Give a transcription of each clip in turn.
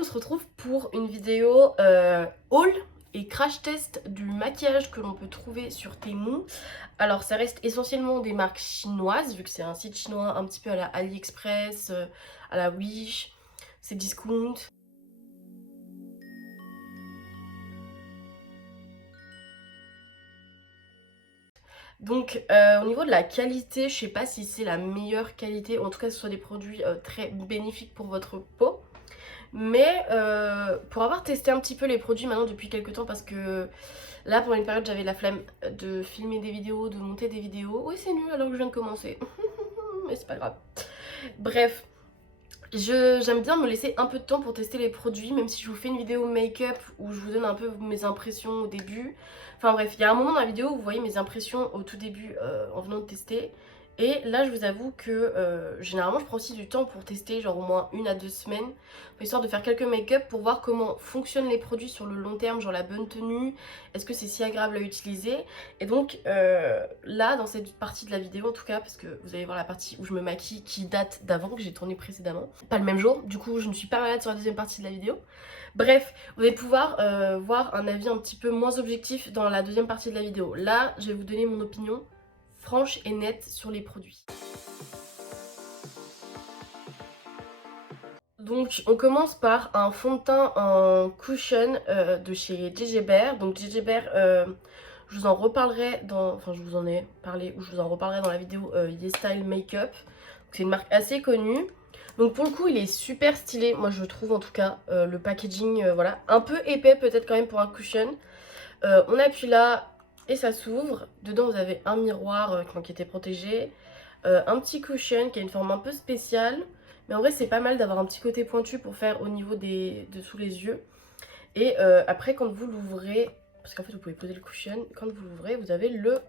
on se retrouve pour une vidéo haul et crash test du maquillage que l'on peut trouver sur Temu. Alors ça reste essentiellement des marques chinoises, vu que c'est un site chinois un petit peu à la AliExpress, à la Wish, c'est discount. Donc au niveau de la qualité, je sais pas si c'est la meilleure qualité, en tout cas ce soit des produits très bénéfiques pour votre peau. Mais pour avoir testé un petit peu les produits maintenant depuis quelques temps, parce que là pendant une période j'avais la flemme de filmer des vidéos, de monter des vidéos. Oui c'est nul alors que je viens de commencer, mais c'est pas grave. Bref, j'aime bien me laisser un peu de temps pour tester les produits, même si je vous fais une vidéo make-up où je vous donne un peu mes impressions au début. Enfin bref, il y a un moment dans la vidéo où vous voyez mes impressions au tout début en venant de tester. Et là je vous avoue que généralement je prends aussi du temps pour tester, genre au moins 1 à 2 semaines, histoire de faire quelques make-up pour voir comment fonctionnent les produits sur le long terme, genre la bonne tenue, est-ce que c'est si agréable à utiliser. Et donc là dans cette partie de la vidéo en tout cas, parce que vous allez voir la partie où je me maquille qui date d'avant, que j'ai tourné précédemment, pas le même jour, du coup je ne suis pas malade sur la deuxième partie de la vidéo. Bref, vous allez pouvoir voir un avis un petit peu moins objectif dans la deuxième partie de la vidéo. Là je vais vous donner mon opinion franche et nette sur les produits. Donc on commence par un fond de teint en cushion de chez JJ Bear. Donc JJ Bear, je vous en reparlerai dans... Enfin je vous en ai parlé ou je vous en reparlerai dans la vidéo YesStyle Makeup. C'est une marque assez connue. Donc pour le coup il est super stylé, moi je trouve en tout cas. Le packaging voilà, un peu épais peut-être quand même pour un cushion. On appuie là et ça s'ouvre. Dedans vous avez un miroir qui était protégé. Un petit cushion qui a une forme un peu spéciale. Mais en vrai c'est pas mal d'avoir un petit côté pointu pour faire au niveau dessous les yeux. Et après quand vous l'ouvrez, parce qu'en fait vous pouvez poser le cushion, quand vous l'ouvrez vous avez le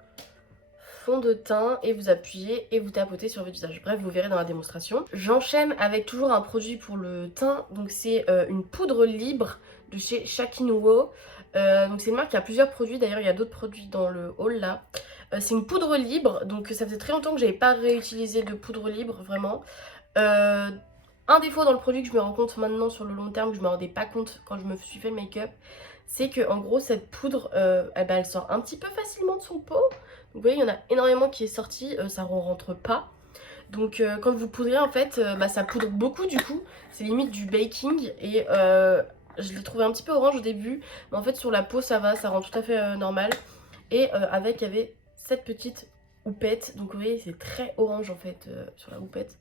fond de teint et vous appuyez et vous tapotez sur votre visage. Bref vous verrez dans la démonstration. J'enchaîne avec toujours un produit pour le teint. Donc c'est une poudre libre de chez Shakinuo. Donc c'est une marque qui a plusieurs produits, d'ailleurs il y a d'autres produits dans le haul là. C'est une poudre libre, donc ça faisait très longtemps que j'avais pas réutilisé de poudre libre vraiment. Un défaut dans le produit que je me rends compte maintenant sur le long terme, que je me rendais pas compte quand je me suis fait le make-up, c'est que en gros cette poudre elle sort un petit peu facilement de son pot. Donc vous voyez il y en a énormément qui est sorti, ça ne rentre pas. Donc quand vous poudrez en fait ça poudre beaucoup du coup, c'est limite du baking. Et je l'ai trouvé un petit peu orange au début, mais en fait sur la peau ça va, ça rend tout à fait normal. Et avec il y avait cette petite houppette, donc vous voyez c'est très orange en fait sur la houppette.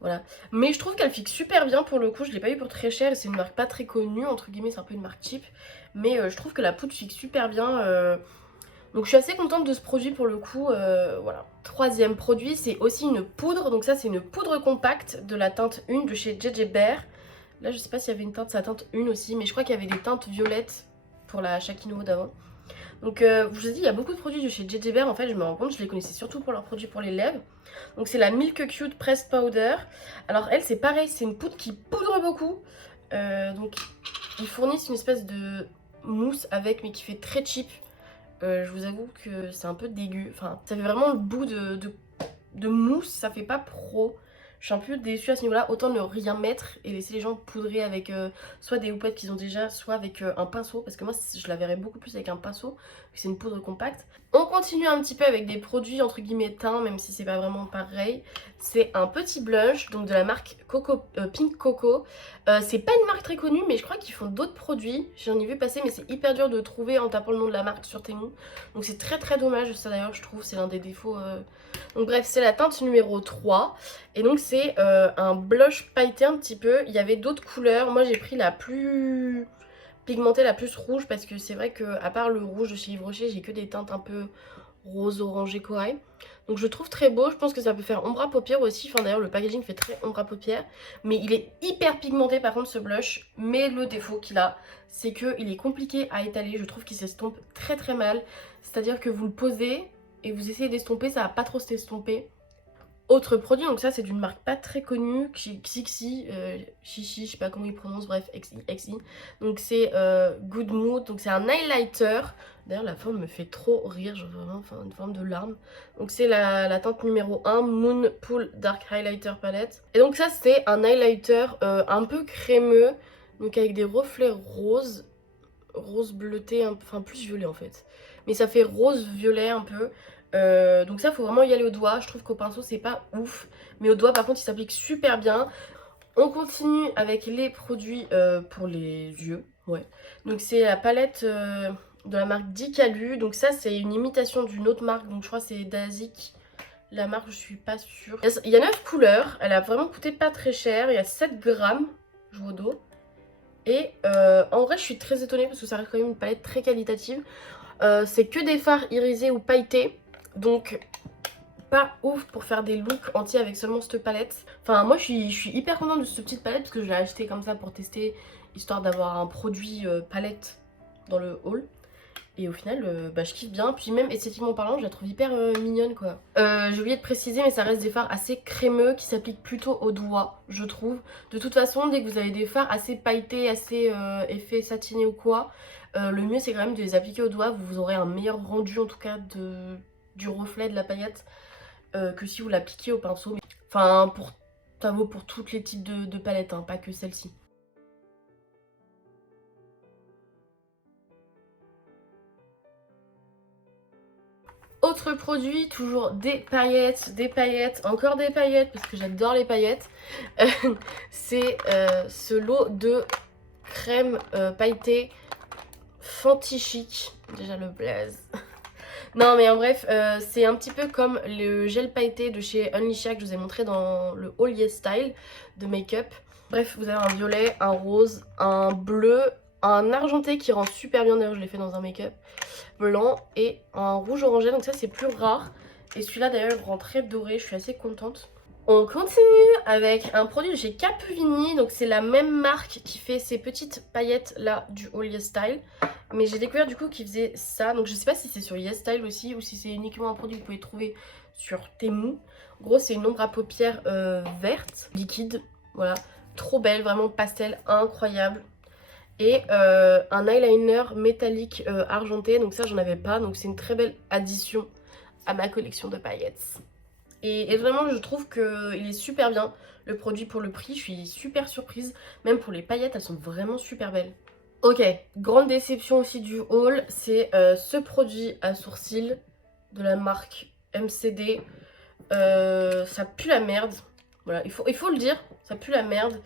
Voilà, mais je trouve qu'elle fixe super bien pour le coup, je l'ai pas eu pour très cher et c'est une marque pas très connue, entre guillemets c'est un peu une marque cheap. Mais je trouve que la poudre fixe super bien, donc je suis assez contente de ce produit pour le coup, voilà. Troisième produit c'est aussi une poudre, donc ça c'est une poudre compacte de la teinte 1 de chez JJ Bear. Là je sais pas s'il y avait une teinte, sa teinte 1 aussi, mais je crois qu'il y avait des teintes violettes pour la Shakinuo d'avant. Donc je vous ai dit il y a beaucoup de produits de chez JJ Bear, en fait je me rends compte, je les connaissais surtout pour leurs produits pour les lèvres. Donc c'est la Milk Cute Pressed Powder. Alors elle c'est pareil, c'est une poudre qui poudre beaucoup. Donc ils fournissent une espèce de mousse avec, mais qui fait très cheap. Je vous avoue que c'est un peu dégueu, enfin ça fait vraiment le bout de mousse, ça fait pas pro. Je suis un peu déçue à ce niveau-là, autant ne rien mettre et laisser les gens poudrer avec soit des houpettes qu'ils ont déjà, soit avec un pinceau, parce que moi je la verrais beaucoup plus avec un pinceau, c'est une poudre compacte. On continue un petit peu avec des produits entre guillemets teints, même si c'est pas vraiment pareil. C'est un petit blush, donc de la marque Coco, Pink Coco. C'est pas une marque très connue, mais je crois qu'ils font d'autres produits. J'en ai vu passer, mais c'est hyper dur de trouver en tapant le nom de la marque sur Temu. Donc c'est très très dommage, ça d'ailleurs je trouve, c'est l'un des défauts. Donc bref, c'est la teinte numéro 3. Et donc c'est un blush pailleté un petit peu. Il y avait d'autres couleurs, moi j'ai pris la plus pigmentée, la plus rouge, parce que c'est vrai que à part le rouge de chez Yves Rocher, j'ai que des teintes un peu rose orangé corail. Donc je le trouve très beau, je pense que ça peut faire ombre à paupières aussi. Enfin d'ailleurs le packaging fait très ombre à paupières. Mais il est hyper pigmenté par contre ce blush. Mais le défaut qu'il a, c'est qu'il est compliqué à étaler. Je trouve qu'il s'estompe très très mal. C'est à dire que vous le posez et vous essayez d'estomper, ça va pas trop s'estomper. Autre produit, donc ça c'est d'une marque pas très connue, Xixi, Chichi, je sais pas comment ils prononcent, bref, XI. Donc c'est Good Mood, donc c'est un highlighter. D'ailleurs la forme me fait trop rire, genre vraiment une forme de larme. Donc c'est la teinte numéro 1, Moon Pool Dark Highlighter Palette. Et donc ça c'est un highlighter un peu crémeux, donc avec des reflets roses, rose bleuté, enfin plus violet en fait. Mais ça fait rose-violet un peu. Donc ça faut vraiment y aller au doigt. Je trouve qu'au pinceau c'est pas ouf, mais au doigt par contre il s'applique super bien. On continue avec les produits pour les yeux. Ouais. Donc c'est la palette de la marque Dikalu. Donc ça c'est une imitation d'une autre marque, donc je crois que c'est Dazik. La marque je suis pas sûre. Il y a 9 couleurs, elle a vraiment coûté pas très cher. Il y a 7 grammes, je vois au dos. Et en vrai je suis très étonnée parce que ça reste quand même une palette très qualitative. C'est que des fards irisés ou pailletés, donc pas ouf pour faire des looks entiers avec seulement cette palette. Enfin moi je suis hyper contente de cette petite palette parce que je l'ai achetée comme ça pour tester, histoire d'avoir un produit palette dans le haul. Et au final je kiffe bien, puis même esthétiquement parlant je la trouve hyper mignonne quoi. J'ai oublié de préciser mais ça reste des fards assez crémeux qui s'appliquent plutôt au doigt je trouve. De toute façon dès que vous avez des fards assez pailletés, assez effets satinés ou quoi, le mieux c'est quand même de les appliquer au doigt, vous aurez un meilleur rendu en tout cas du reflet de la paillette que si vous l'appliquez au pinceau. Enfin ça vaut pour tous les types de palettes, hein, pas que celle-ci. Autre produit, toujours des paillettes, encore des paillettes parce que j'adore les paillettes. C'est ce lot de crème pailletée Fenty Chic. Déjà le blaze. Non mais en bref, c'est un petit peu comme le gel pailleté de chez Unleashed que je vous ai montré dans le haul Yes Style de make-up. Bref, vous avez un violet, un rose, un bleu, un argenté qui rend super bien, d'ailleurs je l'ai fait dans un make-up blanc, et un rouge orangé, donc ça c'est plus rare. Et celui-là d'ailleurs rend très doré, je suis assez contente. On continue avec un produit de chez Capuvini, donc c'est la même marque qui fait ces petites paillettes là du haul Yes Style. Mais j'ai découvert du coup qu'ils faisaient ça, donc je sais pas si c'est sur Yes Style aussi ou si c'est uniquement un produit que vous pouvez trouver sur Temu. En gros c'est une ombre à paupières verte, liquide, voilà, trop belle, vraiment pastel, incroyable. Et un eyeliner métallique argenté, donc ça j'en avais pas, donc c'est une très belle addition à ma collection de paillettes. Et vraiment je trouve qu'il est super bien, le produit pour le prix, je suis super surprise, même pour les paillettes elles sont vraiment super belles. Ok, grande déception aussi du haul, c'est ce produit à sourcils de la marque MCD. Ça pue la merde, voilà, il faut le dire, ça pue la merde.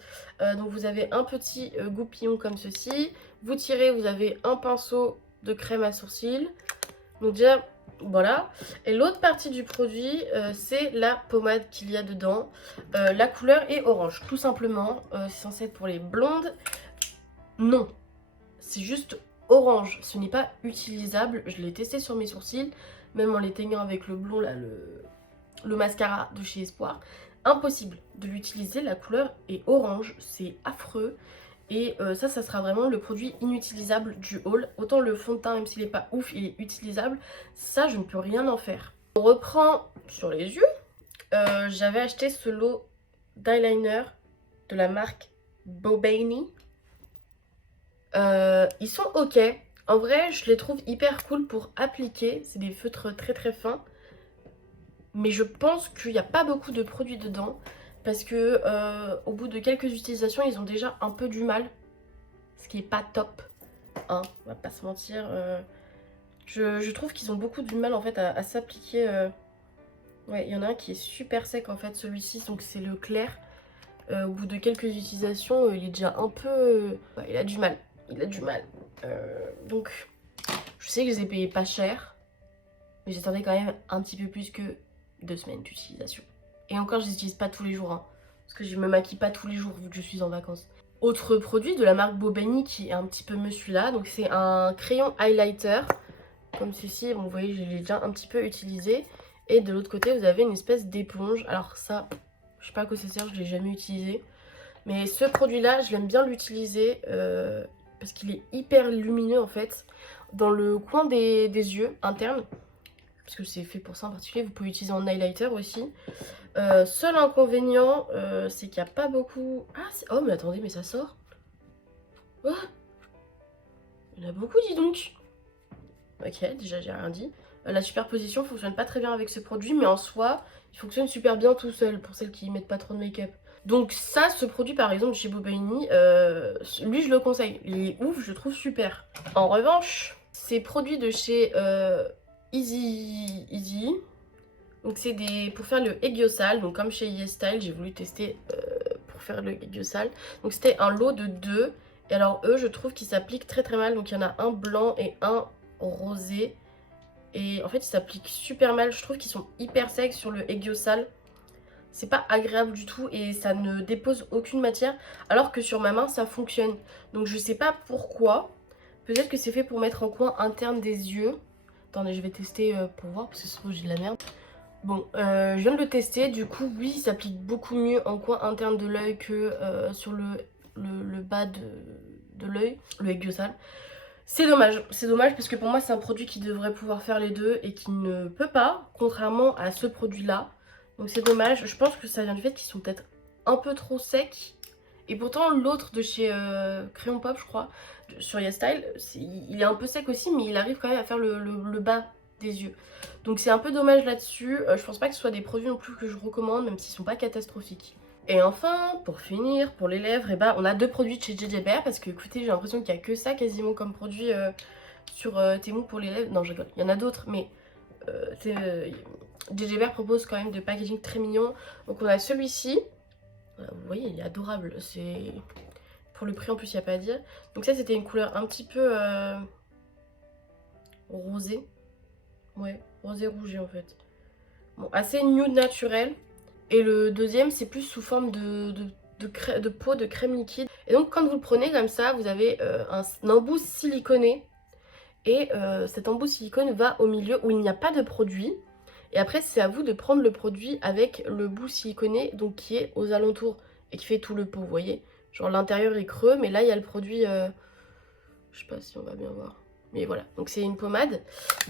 Donc vous avez un petit goupillon comme ceci, vous tirez, vous avez un pinceau de crème à sourcils. Donc déjà, voilà. Et l'autre partie du produit, c'est la pommade qu'il y a dedans. La couleur est orange, tout simplement. C'est censé être pour les blondes. Non, c'est juste orange, ce n'est pas utilisable. Je l'ai testé sur mes sourcils, même en l'éteignant avec le blond là, le mascara de chez Espoir. Impossible de l'utiliser, la couleur est orange, c'est affreux. Et ça sera vraiment le produit inutilisable du haul. Autant le fond de teint, même s'il n'est pas ouf, il est utilisable. Ça, je ne peux rien en faire. On reprend sur les yeux. J'avais acheté ce lot d'eyeliner de la marque Bobani. Ils sont ok. En vrai, je les trouve hyper cool pour appliquer. C'est des feutres très très fins. Mais je pense qu'il n'y a pas beaucoup de produits dedans. Parce que au bout de quelques utilisations, ils ont déjà un peu du mal. Ce qui est pas top. Hein, on va pas se mentir. Je trouve qu'ils ont beaucoup du mal en fait à s'appliquer. Ouais, il y en a un qui est super sec en fait, celui-ci. Donc c'est le clair. Au bout de quelques utilisations, il est déjà un peu... ouais, il a du mal. Il a du mal. Donc, je sais que je les ai payés pas cher. Mais j'attendais quand même un petit peu plus que 2 semaines d'utilisation. Et encore, je les utilise pas tous les jours. Hein, parce que je me maquille pas tous les jours vu que je suis en vacances. Autre produit de la marque Bobani qui est un petit peu mieux celui-là. Donc c'est un crayon highlighter. Comme ceci. Bon, vous voyez, je l'ai déjà un petit peu utilisé. Et de l'autre côté, vous avez une espèce d'éponge. Alors ça, je sais pas à quoi ça sert, je l'ai jamais utilisé. Mais ce produit-là, je l'aime bien l'utiliser parce qu'il est hyper lumineux en fait. Dans le coin des yeux internes, parce que c'est fait pour ça en particulier. Vous pouvez l'utiliser en highlighter aussi. Seul inconvénient, c'est qu'il n'y a pas beaucoup... Ah, oh mais attendez, mais ça sort. Oh, il y en a beaucoup, dis donc. Ok, déjà j'ai rien dit. La superposition fonctionne pas très bien avec ce produit, mais en soi, il fonctionne super bien tout seul pour celles qui mettent pas trop de make-up. Donc ça, ce produit par exemple chez Bobaini, lui je le conseille. Il est ouf, je le trouve super. En revanche, ces produits de chez Easy Easy, donc c'est des pour faire le Aiguiosal, donc comme chez YesStyle, j'ai voulu tester pour faire le Aiguiosal. Donc c'était un lot de 2. Et alors eux, je trouve qu'ils s'appliquent très très mal. Donc il y en a un blanc et un rosé. Et en fait, ils s'appliquent super mal. Je trouve qu'ils sont hyper secs sur le Aiguiosal. C'est pas agréable du tout et ça ne dépose aucune matière. Alors que sur ma main, ça fonctionne. Donc je sais pas pourquoi. Peut-être que c'est fait pour mettre en coin interne des yeux. Attendez, je vais tester pour voir parce que sinon j'ai de la merde. Bon, je viens de le tester. Du coup, oui, il s'applique beaucoup mieux en coin interne de l'œil que sur le bas de l'œil, le Aiguiosal. C'est dommage parce que pour moi c'est un produit qui devrait pouvoir faire les deux et qui ne peut pas, contrairement à ce produit-là. Donc c'est dommage, je pense que ça vient du fait qu'ils sont peut-être un peu trop secs. Et pourtant l'autre de chez Crayon Pop je crois, sur YesStyle, il est un peu sec aussi mais il arrive quand même à faire le bas des yeux. Donc c'est un peu dommage là-dessus, je pense pas que ce soit des produits non plus que je recommande même s'ils sont pas catastrophiques. Et enfin, pour finir, pour les lèvres, et bah, on a 2 produits de chez JJBR parce que écoutez, j'ai l'impression qu'il n'y a que ça quasiment comme produit sur Temu pour les lèvres. Non, je rigole, il y en a d'autres, mais JJBR propose quand même des packaging très mignons. Donc on a celui-ci, vous voyez, il est adorable, c'est... Pour le prix en plus, il n'y a pas à dire. Donc ça, c'était une couleur un petit peu rosée. Ouais, rosé rougé en fait. Bon, assez nude naturel. Et le deuxième, c'est plus sous forme de peau de crème liquide. Et donc quand vous le prenez comme ça, vous avez un embout siliconé. Et cet embout silicone va au milieu où il n'y a pas de produit. Et après, c'est à vous de prendre le produit avec le bout siliconé, donc qui est aux alentours et qui fait tout le pot, vous voyez. Genre l'intérieur est creux, mais là, il y a le produit... je sais pas si on va bien voir. Mais voilà, donc c'est une pommade.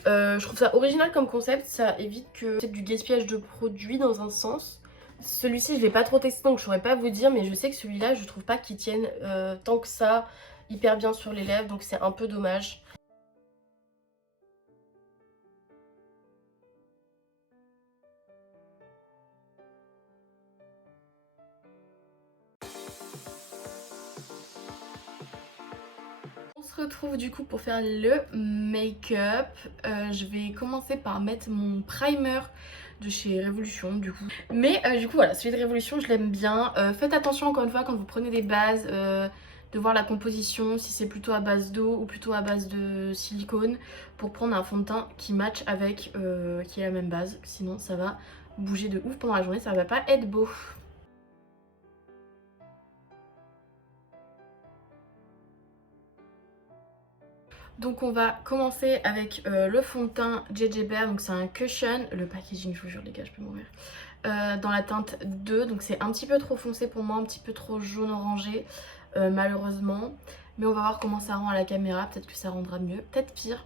Je trouve ça original comme concept, ça évite que c'est du gaspillage de produits dans un sens. Celui-ci je vais pas trop tester donc je saurais pas vous dire, mais je sais que celui-là je trouve pas qu'il tienne tant que ça hyper bien sur les lèvres, donc c'est un peu dommage. On se retrouve du coup pour faire le make-up. Je vais commencer par mettre mon primer de chez Révolution du coup. Mais du coup voilà, celui de Révolution je l'aime bien. Faites attention encore une fois quand vous prenez des bases de voir la composition, si c'est plutôt à base d'eau ou plutôt à base de silicone, pour prendre un fond de teint qui match avec, qui est la même base. Sinon ça va bouger de ouf pendant la journée, ça va pas être beau. Donc on va commencer avec le fond de teint JJBR, donc c'est un cushion, le packaging je vous jure les gars je peux mourir, dans la teinte 2, donc c'est un petit peu trop foncé pour moi, un petit peu trop jaune orangé malheureusement, mais on va voir comment ça rend à la caméra, peut-être que ça rendra mieux, peut-être pire.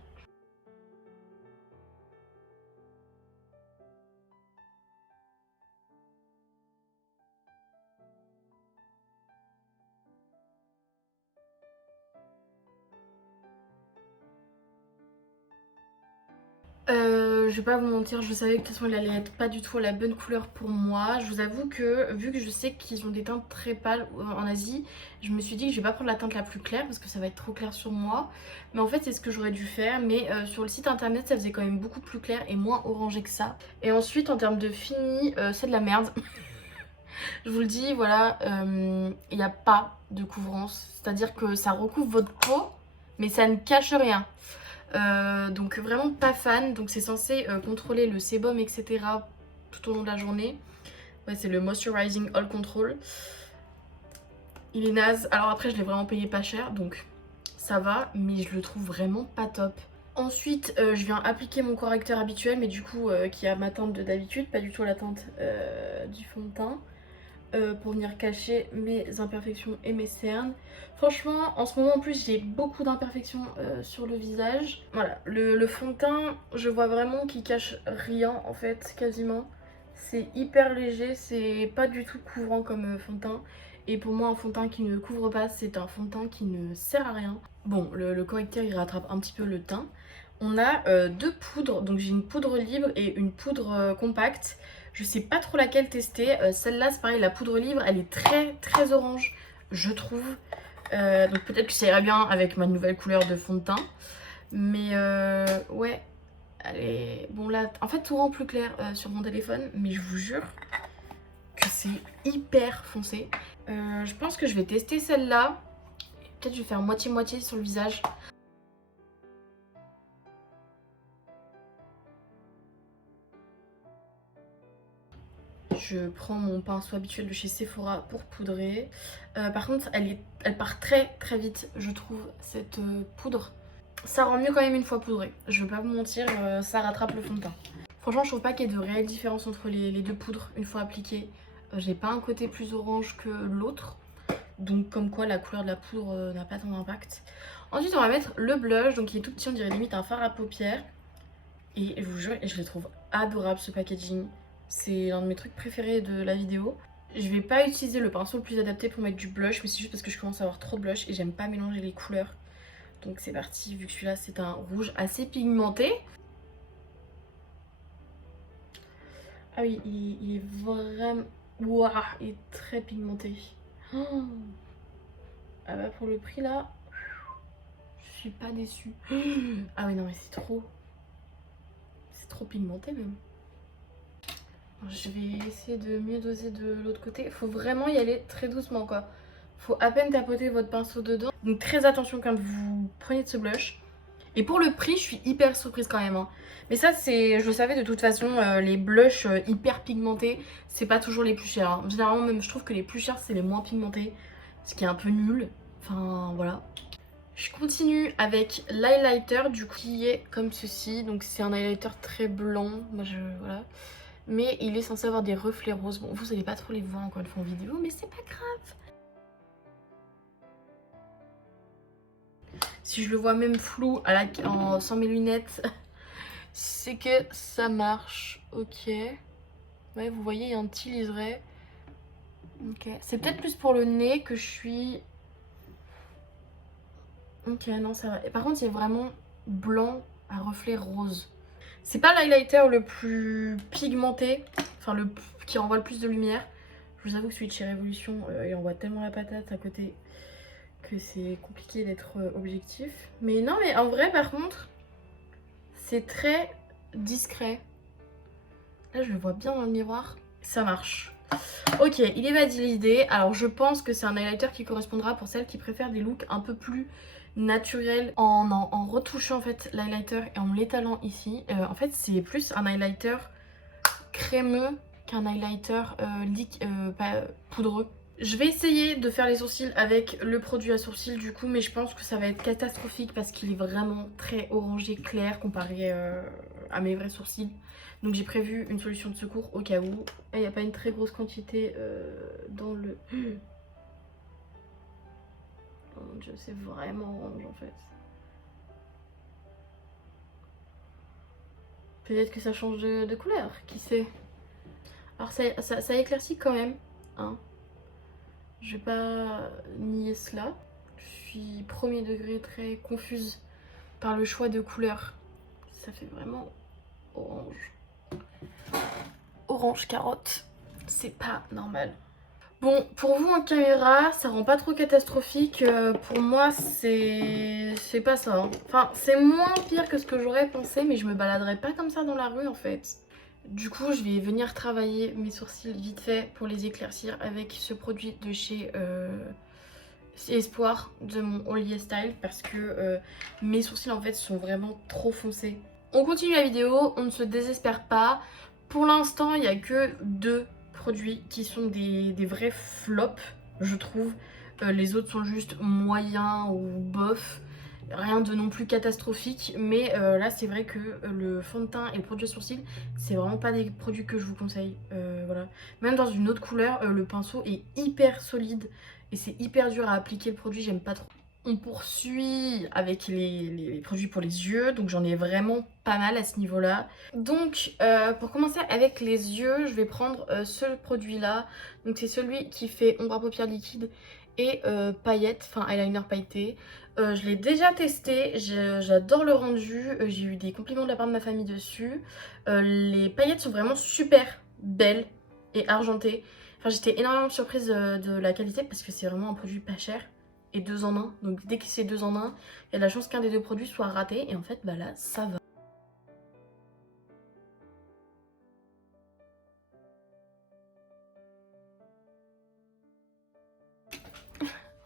Je vais pas vous mentir, je savais que de toute façon il allait être pas du tout la bonne couleur pour moi. Je vous avoue que vu que je sais qu'ils ont des teintes très pâles en Asie, je me suis dit que je vais pas prendre la teinte la plus claire parce que ça va être trop clair sur moi. Mais en fait c'est ce que j'aurais dû faire, mais sur le site internet ça faisait quand même beaucoup plus clair et moins orangé que ça. Et ensuite en termes de fini, c'est de la merde. Je vous le dis, voilà, il n'y a pas de couvrance, c'est-à-dire que ça recouvre votre peau mais ça ne cache rien. Donc vraiment pas fan, donc c'est censé contrôler le sébum etc tout au long de la journée. Ouais, c'est le Moisturizing All Control. Il est naze, alors après je l'ai vraiment payé pas cher donc ça va, mais je le trouve vraiment pas top. Ensuite je viens appliquer mon correcteur habituel mais du coup qui a ma teinte d'habitude, pas du tout la teinte du fond de teint. pour venir cacher mes imperfections et mes cernes. Franchement, en ce moment en plus, j'ai beaucoup d'imperfections sur le visage. Voilà, le fond de teint, je vois vraiment qu'il cache rien en fait, quasiment. C'est hyper léger, c'est pas du tout couvrant comme fond de teint. Et pour moi, un fond de teint qui ne couvre pas, c'est un fond de teint qui ne sert à rien. Bon, le correcteur, il rattrape un petit peu le teint. On a deux poudres, donc j'ai une poudre libre et une poudre compacte. Je sais pas trop laquelle tester. Celle-là, c'est pareil, la poudre libre, elle est très orange, je trouve. Donc peut-être que ça ira bien avec ma nouvelle couleur de fond de teint. Mais ouais, elle est... Bon là, en fait, tout rend plus clair sur mon téléphone, mais je vous jure que c'est hyper foncé. Je pense que je vais tester celle-là. Peut-être je vais faire moitié-moitié sur le visage. Je prends mon pinceau habituel de chez Sephora pour poudrer. Par contre, elle part très vite, je trouve, cette poudre. Ça rend mieux quand même une fois poudrée. Je veux pas vous mentir, ça rattrape le fond de teint. Franchement, je trouve pas qu'il y ait de réelle différence entre les deux poudres une fois appliquées. J'ai pas un côté plus orange que l'autre. Donc comme quoi la couleur de la poudre n'a pas tant d'impact. Ensuite, on va mettre le blush. Donc il est tout petit, on dirait limite un fard à paupières. Et je vous jure, je le trouve adorable ce packaging. C'est l'un de mes trucs préférés de la vidéo. Je vais pas utiliser le pinceau le plus adapté pour mettre du blush, mais c'est juste parce que je commence à avoir trop de blush et j'aime pas mélanger les couleurs. Donc c'est parti, vu que celui-là c'est un rouge assez pigmenté. Ah oui, il est vraiment... Waouh, il est très pigmenté. Oh. Ah bah pour le prix là, je suis pas déçue. Ah oui non mais c'est trop... C'est trop pigmenté même. Je vais essayer de mieux doser de l'autre côté. Faut vraiment y aller très doucement quoi. Faut à peine tapoter votre pinceau dedans. Donc très attention quand vous prenez de ce blush. Et pour le prix, je suis hyper surprise quand même. Hein. Mais ça, c'est, je le savais de toute façon, les blushs hyper pigmentés, c'est pas toujours les plus chers. Hein. Généralement, même je trouve que les plus chers, c'est les moins pigmentés. Ce qui est un peu nul. Enfin, voilà. Je continue avec l'highlighter du coup qui est comme ceci. Donc c'est un highlighter très blanc. Moi, voilà. Mais il est censé avoir des reflets roses. Bon, vous allez pas trop les voir encore une fois en vidéo, mais c'est pas grave. Si je le vois même flou sans mes lunettes, c'est que ça marche. Ok. Ouais, vous voyez, il y a un petit liseré. Ok. C'est peut-être plus pour le nez que je suis... Ok, non, ça va. Et par contre, il est vraiment blanc à reflets rose. C'est pas l'highlighter le plus pigmenté, enfin qui envoie le plus de lumière. Je vous avoue que celui de chez Révolution, il envoie tellement la patate à côté que c'est compliqué d'être objectif. Mais non, mais en vrai, par contre, c'est très discret. Là, je le vois bien dans le miroir. Ça marche. Ok, il est validé. Alors, je pense que c'est un highlighter qui correspondra pour celles qui préfèrent des looks un peu plus naturels en retouchant en fait l'highlighter et en l'étalant ici. En fait, c'est plus un highlighter crémeux qu'un highlighter poudreux. Je vais essayer de faire les sourcils avec le produit à sourcils du coup, mais je pense que ça va être catastrophique parce qu'il est vraiment très orangé clair comparé à mes vrais sourcils. Donc j'ai prévu une solution de secours au cas où. Il n'y a pas une très grosse quantité dans le... Oh mon dieu, c'est vraiment orange en fait. Peut-être que ça change de couleur, qui sait. Alors ça éclaircit quand même, hein. Je vais pas nier cela. Je suis premier degré très confuse par le choix de couleurs. Ça fait vraiment orange. Orange carotte. C'est pas normal. Bon, pour vous en caméra, ça rend pas trop catastrophique. Pour moi, c'est pas ça. Hein. Enfin, c'est moins pire que ce que j'aurais pensé, mais je me baladerais pas comme ça dans la rue en fait. Du coup, je vais venir travailler mes sourcils vite fait pour les éclaircir avec ce produit de chez Espoir de mon Only Style parce que mes sourcils en fait sont vraiment trop foncés. On continue la vidéo, on ne se désespère pas. Pour l'instant, il n'y a que deux produits qui sont des vrais flops, je trouve. Les autres sont juste moyens ou bof. Rien de non plus catastrophique, mais là c'est vrai que le fond de teint et le produit à sourcils, c'est vraiment pas des produits que je vous conseille. Voilà. Même dans une autre couleur, le pinceau est hyper solide et c'est hyper dur à appliquer le produit, j'aime pas trop. On poursuit avec les produits pour les yeux, donc j'en ai vraiment pas mal à ce niveau-là. Donc pour commencer avec les yeux, je vais prendre ce produit-là. Donc c'est celui qui fait ombre à paupières liquide et paillettes, enfin eyeliner pailleté. Je l'ai déjà testé, j'adore le rendu, j'ai eu des compliments de la part de ma famille dessus. Les paillettes sont vraiment super belles et argentées. Enfin, j'étais énormément surprise de la qualité parce que c'est vraiment un produit pas cher et 2 en 1. Donc dès que c'est 2 en 1, il y a de la chance qu'un des deux produits soit raté et en fait bah là ça va.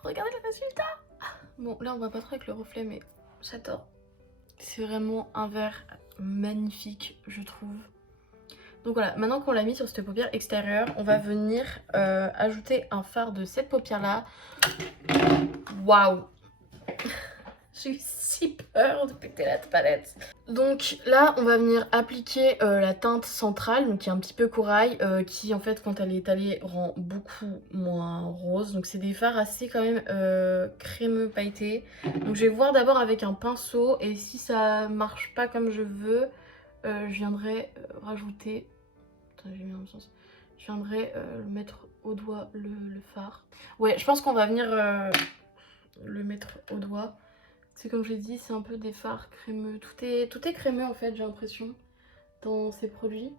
Regardez le résultat. Bon là on voit pas trop avec le reflet mais j'adore. C'est vraiment un verre magnifique je trouve. Donc voilà, maintenant qu'on l'a mis sur cette paupière extérieure, on va venir ajouter un fard de cette paupière là. Waouh. J'ai eu si peur de péter la palette. Donc là, on va venir appliquer la teinte centrale, donc qui est un petit peu corail, qui en fait quand elle est étalée rend beaucoup moins rose. Donc c'est des fards assez quand même crémeux pailletés. Donc je vais voir d'abord avec un pinceau et si ça marche pas comme je veux, je viendrai rajouter... Attends, j'ai mis dans le sens. Je viendrai le mettre au doigt le fard. Ouais, je pense qu'on va venir le mettre au doigt. C'est comme je l'ai dit, c'est un peu des fards crémeux. Tout est crémeux en fait, j'ai l'impression, dans ces produits.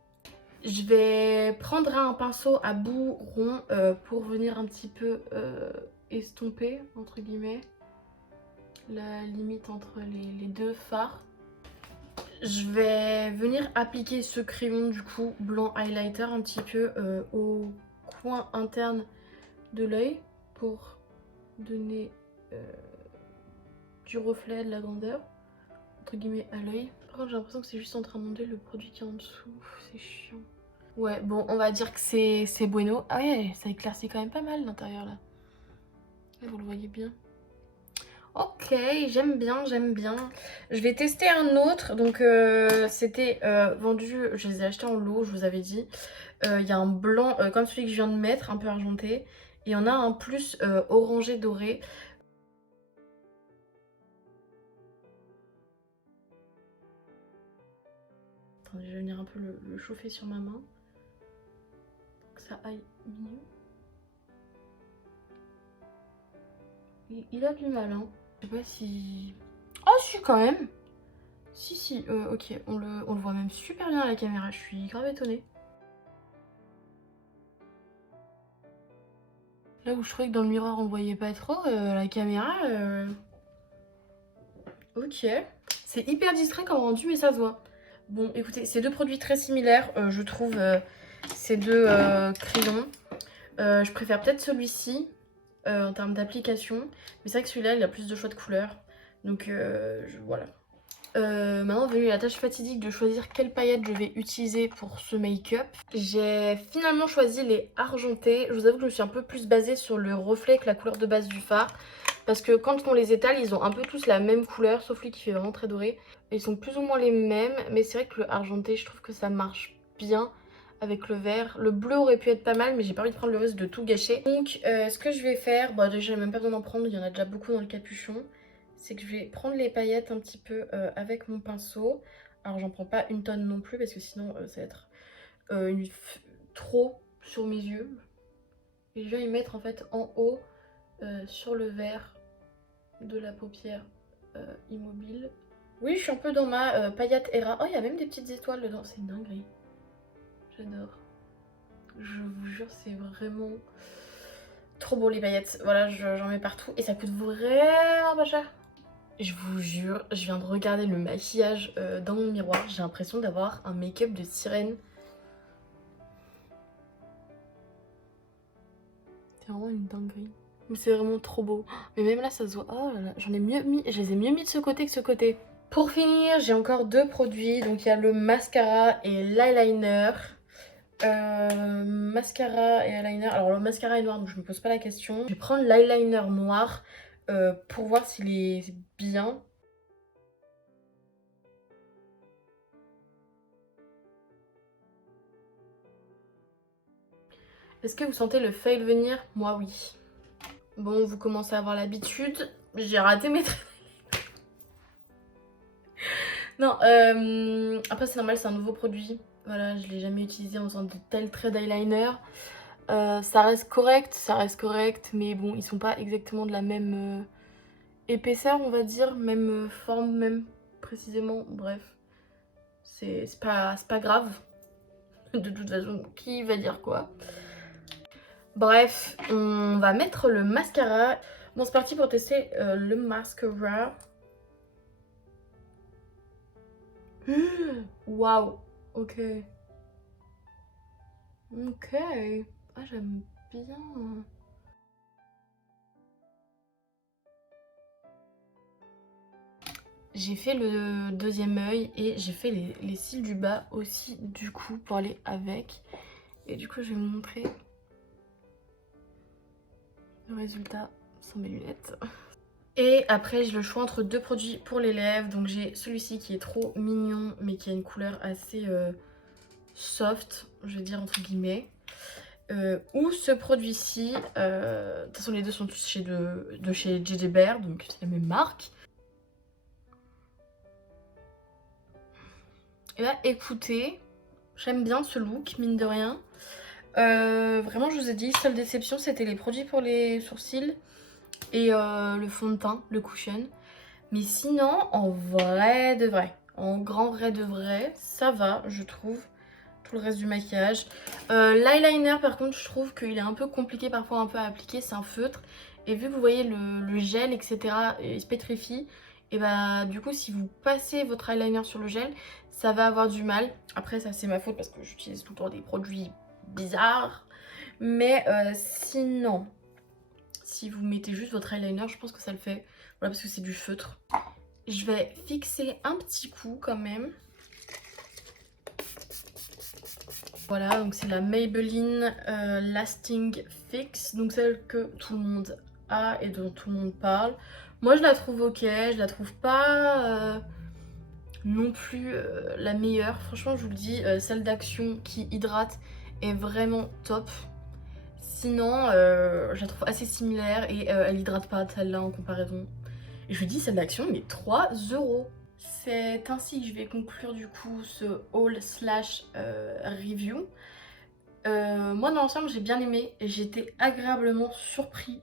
Je vais prendre un pinceau à bout rond pour venir un petit peu estomper, entre guillemets, la limite entre les deux fards. Je vais venir appliquer ce crayon du coup blanc highlighter un petit peu au coin interne de l'œil pour donner du reflet, de la grandeur entre guillemets à l'œil. Par contre j'ai l'impression que c'est juste en train de monter le produit qui est en dessous, c'est chiant. Ouais bon on va dire que c'est bueno. Ah ouais ça éclaircit quand même pas mal l'intérieur là. Là vous le voyez bien. Ok, j'aime bien, j'aime bien. Je vais tester un autre. Donc c'était vendu, je les ai achetés en lot, je vous avais dit. Il y a un blanc comme celui que je viens de mettre, un peu argenté. Et il y en a un plus orangé doré. Attendez, je vais venir un peu le chauffer sur ma main. Pour que ça aille mieux. Il a du mal, hein. Je sais pas si... Oh si quand même. Si, ok, on le voit même super bien à la caméra, je suis grave étonnée. Là où je trouvais que dans le miroir on le voyait pas trop, la caméra... Ok. C'est hyper distrait comme rendu mais ça se voit. Bon écoutez, c'est deux produits très similaires, je trouve, ces deux crayons. Je préfère peut-être celui-ci en termes d'application. Mais c'est vrai que celui-là il a plus de choix de couleurs. Donc voilà. Maintenant venue la tâche fatidique de choisir quelle paillette je vais utiliser pour ce make-up. J'ai finalement choisi les argentés. Je vous avoue que je me suis un peu plus basée sur le reflet que la couleur de base du fard. Parce que quand on les étale, ils ont un peu tous la même couleur, sauf lui qui fait vraiment très doré. Ils sont plus ou moins les mêmes, mais c'est vrai que le argenté, je trouve que ça marche bien avec le vert. Le bleu aurait pu être pas mal, mais j'ai pas envie de prendre le risque de tout gâcher. Donc ce que je vais faire, bon déjà j'ai même pas besoin d'en prendre, il y en a déjà beaucoup dans le capuchon. C'est que je vais prendre les paillettes un petit peu avec mon pinceau. Alors j'en prends pas une tonne non plus parce que sinon ça va être trop sur mes yeux. Et je vais y mettre en fait en haut sur le vert de la paupière immobile. Oui, je suis un peu dans ma paillette Hera. Oh, il y a même des petites étoiles dedans, c'est une dinguerie. J'adore. Je vous jure, c'est vraiment trop beau les paillettes. Voilà, j'en mets partout et ça coûte vraiment pas cher. Je vous jure, je viens de regarder le maquillage dans mon miroir. J'ai l'impression d'avoir un make-up de sirène. C'est vraiment une dinguerie. Mais c'est vraiment trop beau. Mais même là, ça se voit. Oh là là, j'en ai mieux mis. Je les ai mieux mis de ce côté que ce côté. Pour finir, j'ai encore deux produits. Donc il y a le mascara et l'eyeliner. Mascara et eyeliner. Alors le mascara est noir, donc je me pose pas la question. Je vais prendre l'eyeliner noir pour voir s'il est bien. Est-ce que vous sentez le fail venir? Moi oui. Bon, vous commencez à avoir l'habitude. J'ai raté mes traits. Non, après c'est normal, c'est un nouveau produit. Voilà, je l'ai jamais utilisé en faisant de tels traits d'eyeliner. Ça reste correct, mais bon, ils sont pas exactement de la même épaisseur, on va dire, même forme, même précisément. Bref, c'est pas grave. De toute façon, qui va dire quoi? Bref, on va mettre le mascara. Bon, c'est parti pour tester le mascara. Waouh, ok. Ok. Ah, j'aime bien. J'ai fait le deuxième œil et j'ai fait les cils du bas aussi, du coup, pour aller avec. Et du coup, je vais vous montrer le résultat sans mes lunettes. Et après, j'ai le choix entre deux produits pour les lèvres. Donc j'ai celui-ci qui est trop mignon, mais qui a une couleur assez soft, je vais dire entre guillemets. Ou ce produit-ci, de toute façon les deux sont tous de chez JJ Bear, donc c'est la même marque. Et là, écoutez, j'aime bien ce look, mine de rien. Vraiment, je vous ai dit, seule déception, c'était les produits pour les sourcils et le fond de teint, le cushion. Mais sinon, en vrai de vrai, en grand vrai de vrai, ça va, je trouve. Tout le reste du maquillage. L'eyeliner, par contre, je trouve qu'il est un peu compliqué parfois un peu à appliquer, c'est un feutre. Et vu que vous voyez le gel, etc., il se pétrifie, et bah du coup, si vous passez votre eyeliner sur le gel, ça va avoir du mal. Après, ça c'est ma faute parce que j'utilise tout le temps des produits bizarres. Mais sinon, si vous mettez juste votre eyeliner, je pense que ça le fait. Voilà, parce que c'est du feutre. Je vais fixer un petit coup quand même. Voilà, donc c'est la Maybelline Lasting Fix, donc celle que tout le monde a et dont tout le monde parle. Moi je la trouve ok, je la trouve pas non plus la meilleure. Franchement je vous le dis, celle d'Action qui hydrate est vraiment top. Sinon je la trouve assez similaire et elle hydrate pas celle-là en comparaison. Et je vous dis celle d'Action mais 3 €. C'est ainsi que je vais conclure du coup ce haul slash review. Moi dans l'ensemble j'ai bien aimé et j'ai été agréablement surpris.